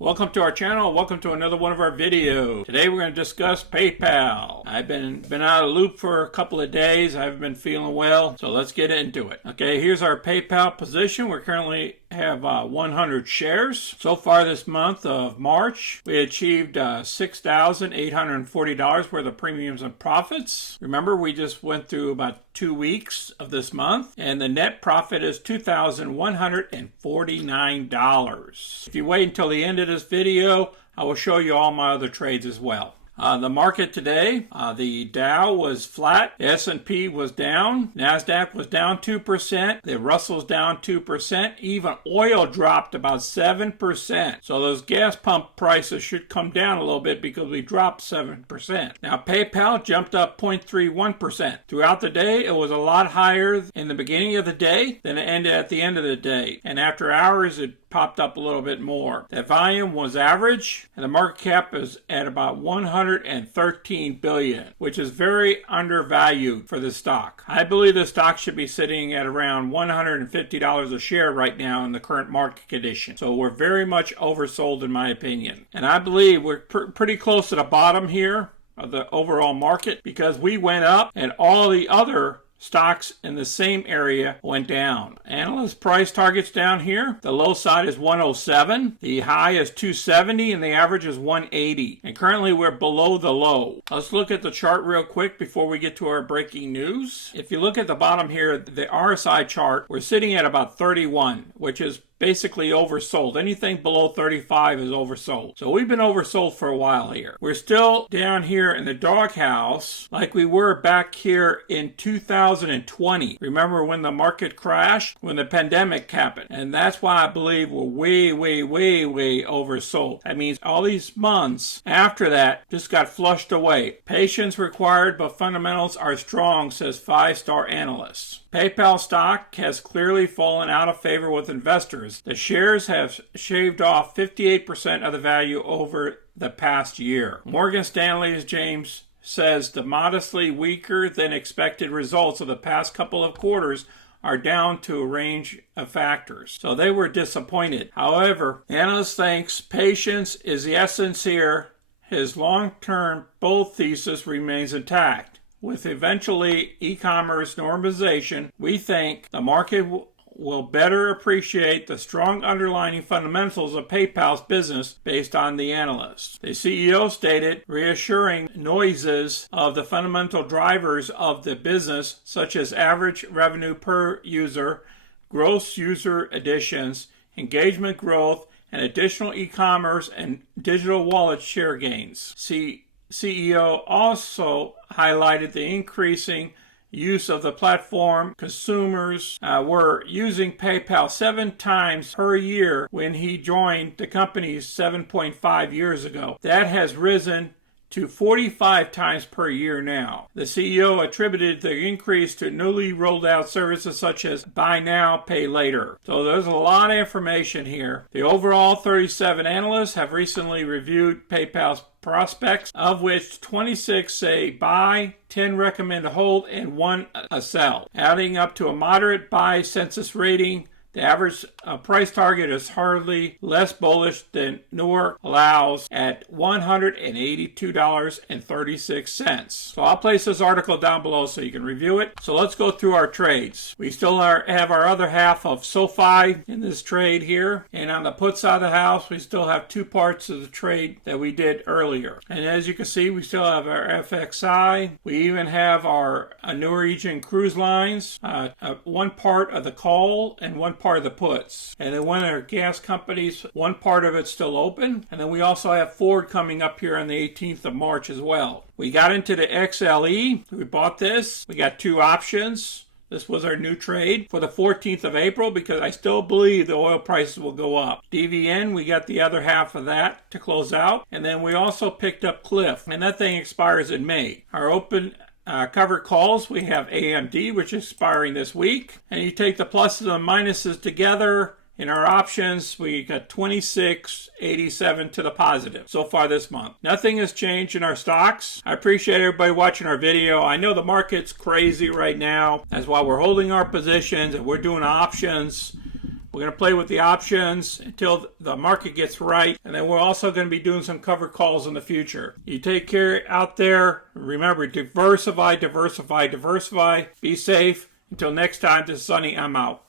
Welcome to our channel. Welcome to another one of our videos. Today we're going to discuss PayPal. I've been out of the loop for a couple of days. I haven't been feeling well, so let's get into it. Okay, here's our PayPal position. We currently have 100 shares. So far this month of March, we achieved $6,840 worth of premiums and profits. Remember, we just went through about 2 weeks of this month, and the net profit is $2,149. If you wait until the end of this video, I will show you all my other trades as well. The market today, the Dow was flat, the S&P was down, NASDAQ was down 2%, the Russell's down 2%, even oil dropped about 7%. So those gas pump prices should come down a little bit because we dropped 7%. Now PayPal jumped up 0.31%. Throughout the day, it was a lot higher in the beginning of the day than it ended at the end of the day. And after hours, it popped up a little bit more. That volume was average, and the market cap is at about $113 billion, which is very undervalued for the stock. I believe the stock should be sitting at around $150 a share right now in the current market condition. So we're very much oversold in my opinion. And I believe we're pretty close to the bottom here of the overall market because we went up and all the other stocks in the same area went down. Analyst price targets down here. The low side is 107, the high is 270, and the average is 180. And currently we're below the low. Let's look at the chart real quick before we get to our breaking news. If you look at the bottom here, the RSI chart, we're sitting at about 31, which is basically oversold. Anything below 35 is oversold. So we've been oversold for a while here. We're still down here in the doghouse like we were back here in 2020. Remember when the market crashed? When the pandemic happened. And that's why I believe we're way oversold. That means all these months after that just got flushed away. Patience required, but fundamentals are strong, says 5-star analysts. PayPal stock has clearly fallen out of favor with investors. The shares have shaved off 58% of the value over the past year. Morgan Stanley's James says the modestly weaker than expected results of the past couple of quarters are down to a range of factors. So they were disappointed. However, analyst thinks patience is the essence here. His long-term bull thesis remains intact. With eventually e-commerce normalization, we think the market will better appreciate the strong underlying fundamentals of PayPal's business based on the analysts. The CEO stated reassuring noises of the fundamental drivers of the business, such as average revenue per user, gross user additions, engagement growth, and additional e-commerce and digital wallet share gains. CEO also highlighted the increasing use of the platform. Consumers were using PayPal 7 times per year when he joined the company 7.5 years ago. That has risen to 45 times per year now. The CEO attributed the increase to newly rolled out services such as buy now, pay later. So there's a lot of information here. The overall 37 analysts have recently reviewed PayPal's prospects, of which 26 say buy, 10 recommend a hold, and 1 a sell. Adding up to a moderate buy census rating, the average price target is hardly less bullish than Newark allows at $182.36. So I'll place this article down below so you can review it. So let's go through our trades. We still have our other half of SoFi in this trade here. And on the put side of the house, we still have 2 parts of the trade that we did earlier. And as you can see, we still have our FXI. We even have our Norwegian cruise lines, one part of the call and one part of the puts. And then one of our gas companies, one part of it's still open. And then we also have Ford coming up here on the 18th of March as well. We got into the XLE. We bought this. We got 2 options. This was our new trade for the 14th of April because I still believe the oil prices will go up. DVN, we got the other half of that to close out. And then we also picked up Cliff, and that thing expires in May. Our open covered calls, we have AMD, which is expiring this week. And you take the pluses and minuses together. In our options, we got 26.87 to the positive so far this month. Nothing has changed in our stocks. I appreciate everybody watching our video. I know the market's crazy right now. That's why we're holding our positions and we're doing options. We're going to play with the options until the market gets right, and then we're also going to be doing some covered calls in the future. You take care out there. Remember, diversify, diversify, diversify. Be safe. Until next time, this is Sonny. I'm out.